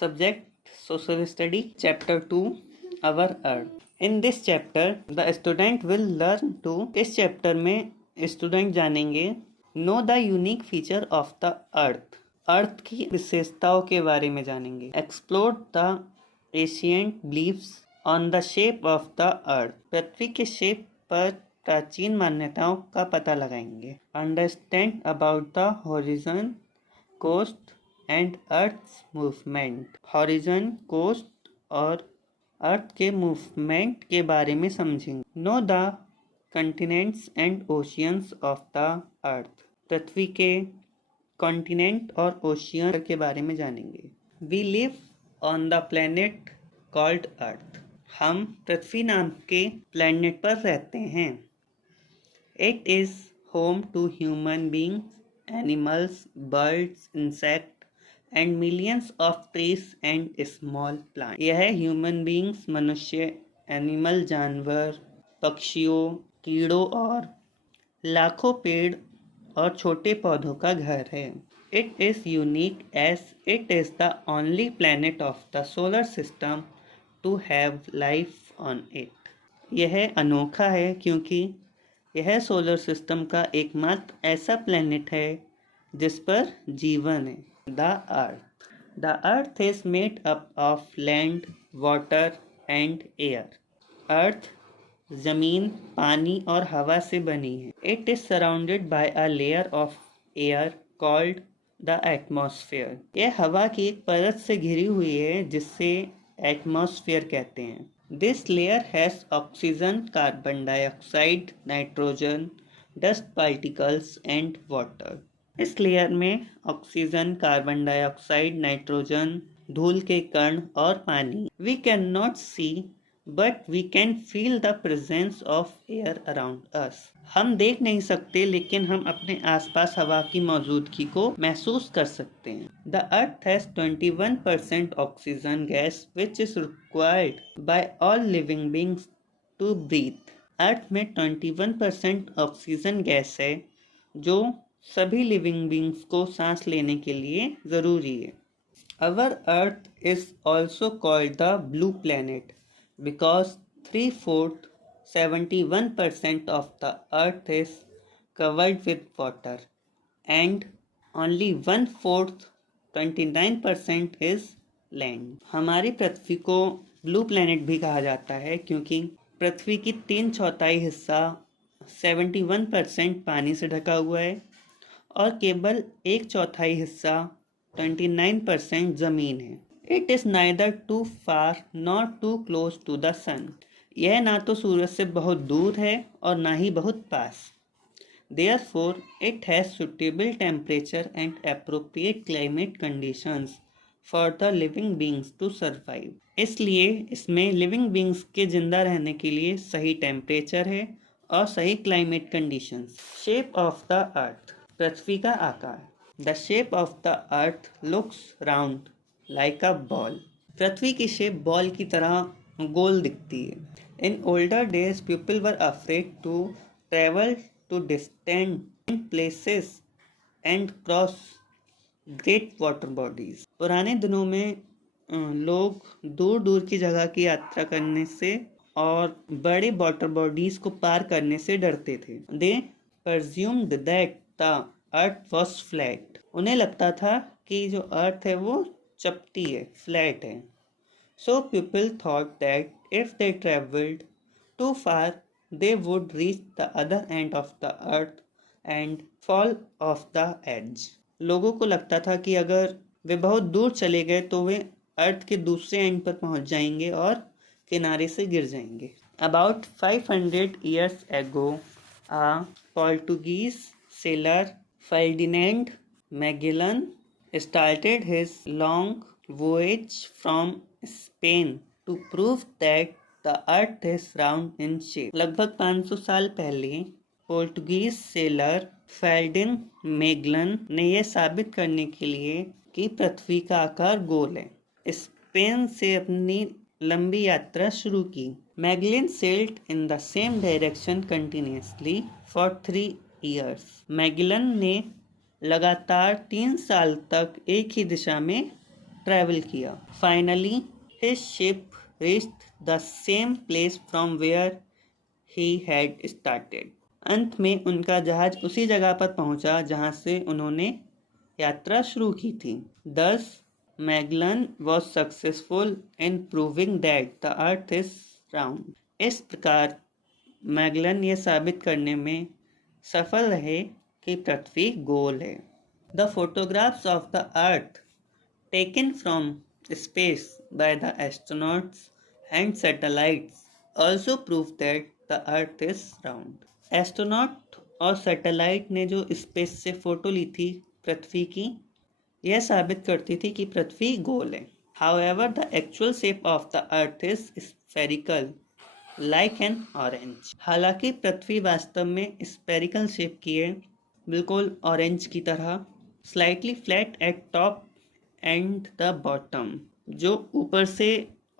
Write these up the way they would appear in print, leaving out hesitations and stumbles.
Subject Social Study, Chapter 2, Our Earth. In this chapter, the student will learn to, इस chapter में student जानेंगे Know the unique feature of the Earth. अर्थ की विशेषताओं के बारे में जानेंगे. Explore the ancient beliefs on the shape of the Earth. पृथ्वी के शेप पर प्राचीन मान्यताओं का पता लगाएंगे. Understand about the horizon, coast and earth movement. Horizon, coast और अर्थ के मूवमेंट के बारे में समझेंगे. Know the continents and oceans of the earth. पृथ्वी के कॉन्टिनेंट और ओशियन के बारे में जानेंगे. We live on the planet called earth. हम पृथ्वी नाम के प्लेनेट पर रहते हैं. It is home to human beings, animals, birds, insect and millions of trees and small plant. यह ह्यूमन बींग्स, मनुष्य, एनिमल, जानवर, पक्षियों, कीड़ों और लाखों पेड़ और छोटे पौधों का घर है. It is unique as it is the only planet of the solar system to have life on it. यह अनोखा है क्योंकि यह सोलर सिस्टम का एकमात्र ऐसा प्लैनेट है जिस पर जीवन है. The Earth. The Earth is made up of land, water and air. Earth जमीन, पानी और हवा से बनी है. It is surrounded by a layer of air called the atmosphere. यह हवा की एक परत से घिरी हुई है जिससे एटमॉस्फेयर कहते हैं. This layer has oxygen, carbon dioxide, nitrogen, dust particles and water. इस लेयर में ऑक्सीजन, कार्बन डाइऑक्साइड, नाइट्रोजन, धूल के कण और पानी. We can not see but we can feel the presence of air around us. हम देख नहीं सकते लेकिन हम अपने आसपास हवा की मौजूदगी को महसूस कर सकते हैं. The earth has 21% oxygen gas which is required by all living beings to breathe. Earth में 21% ऑक्सीजन गैस है जो सभी लिविंग बींग्स को सांस लेने के लिए ज़रूरी है. Our earth is also called the blue planet because 3/4 71% of the earth is covered with water and only 1/4 29% is land. हमारी पृथ्वी को ब्लू प्लैनेट भी कहा जाता है क्योंकि पृथ्वी की 3/4 हिस्सा 71% पानी से ढका हुआ है और केवल 1/4 हिस्सा 29% ज़मीन है. It is neither too far nor too close to the sun. यह ना तो सूरज से बहुत दूर है और ना ही बहुत पास. Therefore it has suitable temperature and appropriate climate conditions for the living beings to survive. इसलिए इसमें लिविंग बींग्स के जिंदा रहने के लिए सही टेम्परेचर है और सही climate conditions. Shape of the earth. पृथ्वी का आकार. The shape of the earth looks round like a ball. पृथ्वी की शेप बॉल की तरह गोल दिखती है. In older days people were afraid to travel to distant places and cross great water bodies. पुराने दिनों में लोग दूर दूर की जगह की यात्रा करने से और बड़े वाटर बॉडीज को पार करने से डरते थे. दे presumed that the earth was flat. उन्हें लगता था कि जो अर्थ है वो चपटी है, फ्लैट है. So people thought that if they traveled too far they would reach the other end of the earth and fall off the edge. लोगों को लगता था कि अगर वे बहुत दूर चले गए तो वे अर्थ के दूसरे एंड पर पहुंच जाएंगे और किनारे से गिर जाएंगे. About 500 years ago a Portuguese sailor Ferdinand Magellan started his long voyage from Spain to prove that the earth is round in shape. लगभग 500 साल पहले पोर्टुगीज सेलर फेर्डिनेंड मैगेलन ने यह साबित करने के लिए कि पृथ्वी का आकार गोल है, स्पेन से अपनी लंबी यात्रा शुरू की. Magellan sailed in the same direction continuously for 3 years. Magellan ने लगातार 3 साल तक एक ही दिशा में ट्रैवल किया। Finally his ship reached the same place from where he had started. अंत में उनका जहाज उसी जगह पर पहुंचा जहां से उन्होंने यात्रा शुरू की थी। Thus, Magellan was successful in proving that the earth is round. इस प्रकार मैगलन ये साबित करने में सफल रहे कि पृथ्वी गोल है। The photographs of the earth taken from space by the astronauts and satellites also prove that the earth is round. Astronaut और सैटेलाइट ने जो स्पेस से फोटो ली थी पृथ्वी की, यह साबित करती थी कि पृथ्वी गोल है। However, the actual shape of the earth is spherical, like an orange. हालांकि पृथ्वी वास्तव में स्पेरिकल शेप की है, बिल्कुल ऑरेंज की तरह। Slightly flat at top and the bottom, जो ऊपर से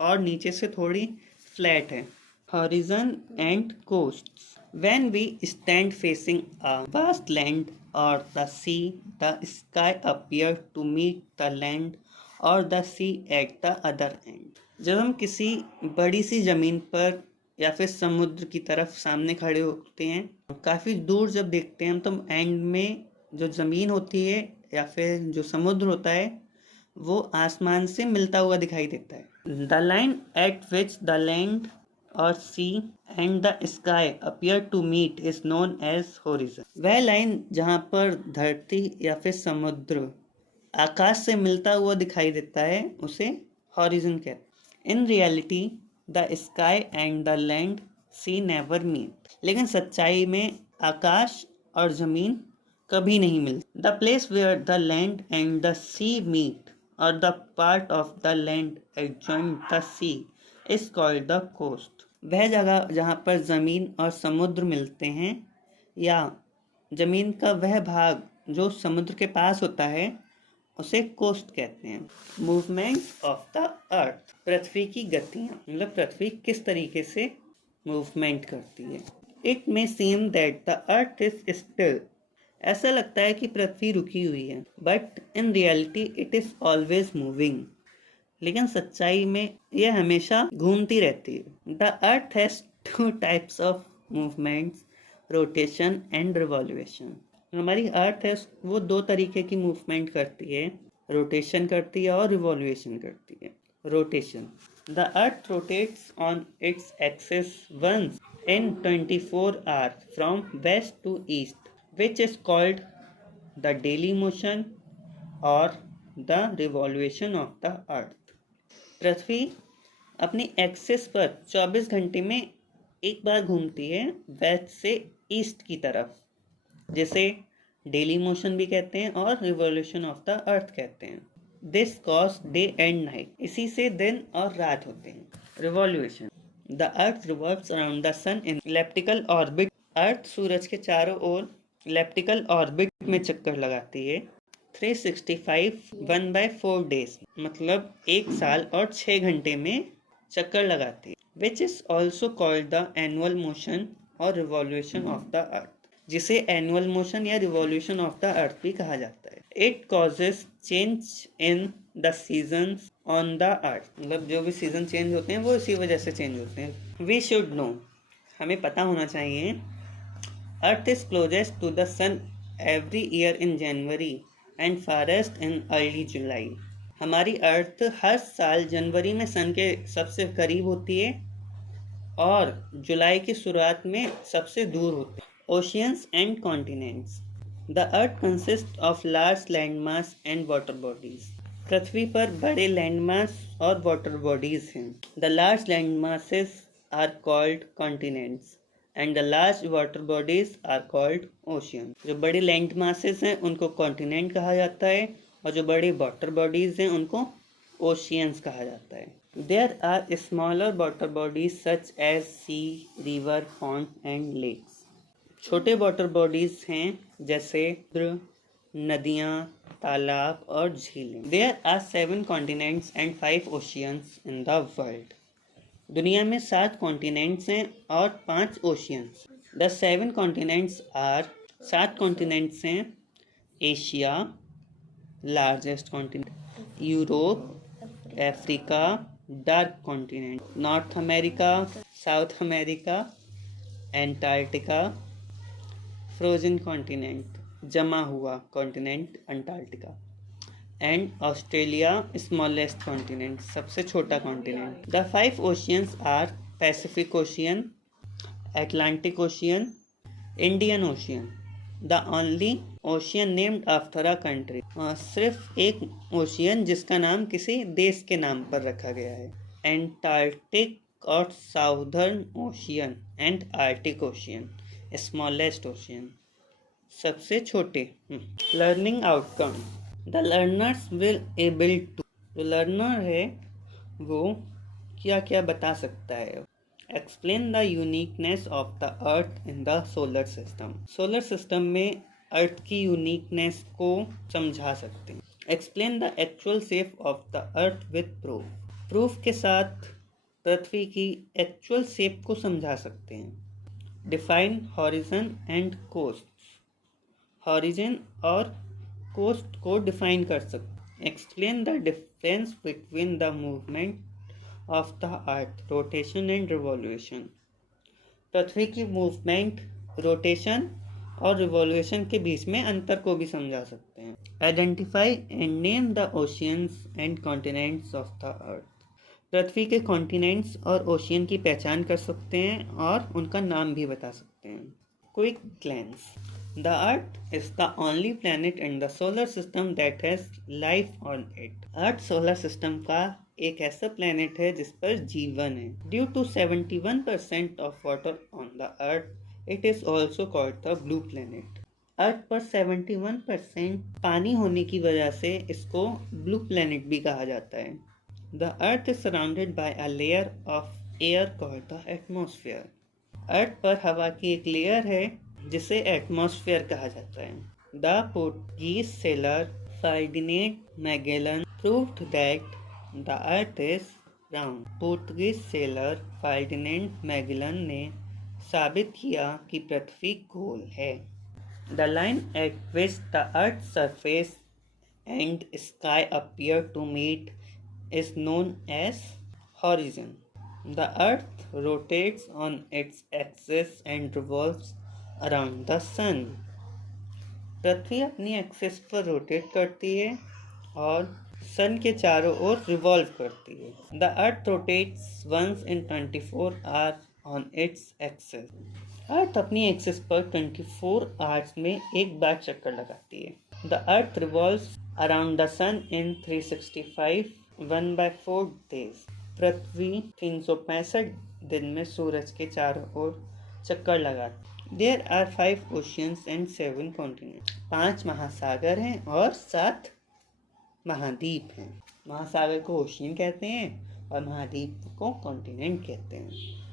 और नीचे से थोड़ी फ्लैट है। Horizon and coasts. When we stand facing a vast land or the sea, the sky appears to meet the land or the sea at the other end. जब हम किसी बड़ी सी जमीन पर या फिर समुद्र की तरफ सामने खड़े होते हैं, काफ़ी दूर जब देखते हैं हम, तो एंड में जो ज़मीन होती है या फिर जो समुद्र होता है वो आसमान से मिलता हुआ दिखाई देता है। The line at which the land और sea and the sky appear to meet is known as horizon. वह लाइन जहाँ पर धरती या फिर समुद्र आकाश से मिलता हुआ दिखाई देता है उसे हॉरिजन कहते हैं। In reality the sky and the land sea never meet. लेकिन सच्चाई में आकाश और जमीन कभी नहीं मिलती। The place where the land and the sea meet और the part of the land adjoin the sea is called the coast. वह जगह जहाँ पर ज़मीन और समुद्र मिलते हैं या ज़मीन का वह भाग जो समुद्र के पास होता है उसे कोस्ट कहते हैं। Movement of the earth. पृथ्वी की गतियाँ, मतलब पृथ्वी किस तरीके से मूवमेंट करती है। It may seem that the earth is still. ऐसा लगता है कि पृथ्वी रुकी हुई है, but in reality it is always moving. लेकिन सच्चाई में यह हमेशा घूमती रहती है। The earth has two types of movements, rotation and revolution. हमारी अर्थ है वो दो तरीके की मूवमेंट करती है, रोटेशन करती है और रिवॉल्यूशन करती है। Rotation. The earth rotates on its axis once in 24 hours from west to east, which is called the daily motion और the revolution of the earth. पृथ्वी अपनी एक्सिस पर 24 घंटे में एक बार घूमती है वेस्ट से ईस्ट की तरफ, जिसे डेली मोशन भी कहते हैं और रिवॉल्यूशन ऑफ द अर्थ कहते हैं। This cause day and night. इसी से दिन और रात होते हैं। Revolution. The earth revolves around the sun in elliptical orbit. Earth सूरज के चारों ओर इलिप्टिकल ऑर्बिट में चक्कर लगाती है। 365 1/4 डेज, मतलब 1 साल और 6 घंटे में चक्कर लगाती है। Which is also called the annual motion और रिवॉल्यूशन ऑफ द अर्थ, जिसे एनुअल मोशन या रिवॉल्यूशन ऑफ द अर्थ भी कहा जाता है। It causes change in the seasons on the अर्थ, मतलब जो भी सीजन चेंज होते हैं वो इसी वजह से चेंज होते हैं। वी शुड नो, हमें पता होना चाहिए। Earth is closest to the sun every year in January and farthest in early July. हमारी अर्थ हर साल जनवरी में सन के सबसे करीब होती है और जुलाई की शुरुआत में सबसे दूर होती है। Oceans and continents. The earth consist of large landmass and water bodies. पृथ्वी पर बड़े लैंडमास और वाटर बॉडीज हैं। The large landmasses are called continents and the large water bodies are called ocean. जो बड़े लैंड मासेस हैं उनको continent कहा जाता है और जो बड़े वाटर बॉडीज हैं उनको ओशियंस कहा जाता है। There are smaller water bodies such as sea, river, pond and lakes. छोटे वाटर बॉडीज हैं जैसे नदियाँ, तालाब और झीलें। There are 7 continents and 5 oceans in the world. दुनिया में 7 कॉन्टिनेंट्स हैं और 5 oceans. The 7 continents are, 7 continents हैं Asia, largest continent, Europe, Africa, dark continent, North America, South America, Antarctica, frozen continent, जमा हुआ continent Antarctica, and Australia, smallest continent, सबसे छोटा continent. The 5 oceans are Pacific ocean, Atlantic ocean, Indian ocean, the only ocean named after a country, सिर्फ एक ocean जिसका नाम किसी देश के नाम पर रखा गया है, एंटार्क्टिक और southern ocean, and Arctic ocean, smallest ocean, सबसे छोटे। Learning outcome, the learners will able to, जो लर्नर है वो क्या क्या बता सकता है। Explain the uniqueness of the earth in the solar system, solar system में अर्थ की यूनिकनेस को समझा सकते हैं। Explain the actual shape of the earth with proof, proof के साथ पृथ्वी की एक्चुअल शेप को समझा सकते हैं। Define horizon and coast, horizon और कोस्ट को डिफाइन कर सकते। Explain the difference between the movement of the earth, rotation and revolution, पृथ्वी की मूवमेंट, रोटेशन और रिवॉल्यूशन के बीच में अंतर को भी समझा सकते हैं। Identify and name the oceans and continents of the earth, पृथ्वी के कॉन्टिनेंट्स और ओशियन की पहचान कर सकते हैं और उनका नाम भी बता सकते हैं। Quick glance, the earth is the only planet in the solar system that has life on it, earth solar system का एक ऐसा प्लैनेट है जिस पर जीवन है। Due to 71% of water on the earth it is also called the blue planet, earth पर 71% पानी होने की वजह से इसको ब्लू प्लैनेट भी कहा जाता है। The earth is surrounded by a layer of air called the atmosphere, earth पर हवा की एक लेयर है जिसे एटमॉस्फेयर कहा जाता है। The Portuguese sailor Ferdinand Magellan proved that the earth is round, Portuguese sailor Ferdinand Magellan ने साबित किया कि पृथ्वी गोल है। The line at which the earth surface and sky appear to meet is known as horizon. The earth rotates on its axis and revolves around the sun. पृथ्वी अपनी axis पर rotate करती है और सन के चारों ओर रिवॉल्व करती है। The earth rotates once in 24 hours on its axis. अर्थ अपनी एक्सिस पर 24 आवर्स में एक बार चक्कर लगाती है। The earth revolves around the sun in 365 1/4 days. पृथ्वी 365 दिन में सूरज के चारों ओर चक्कर लगाती। There are 5 oceans and 7 continents. 5 महासागर हैं और 7 महाद्वीप हैं। महासागर को ओशियन कहते हैं और महाद्वीप को कॉन्टिनेंट कहते हैं।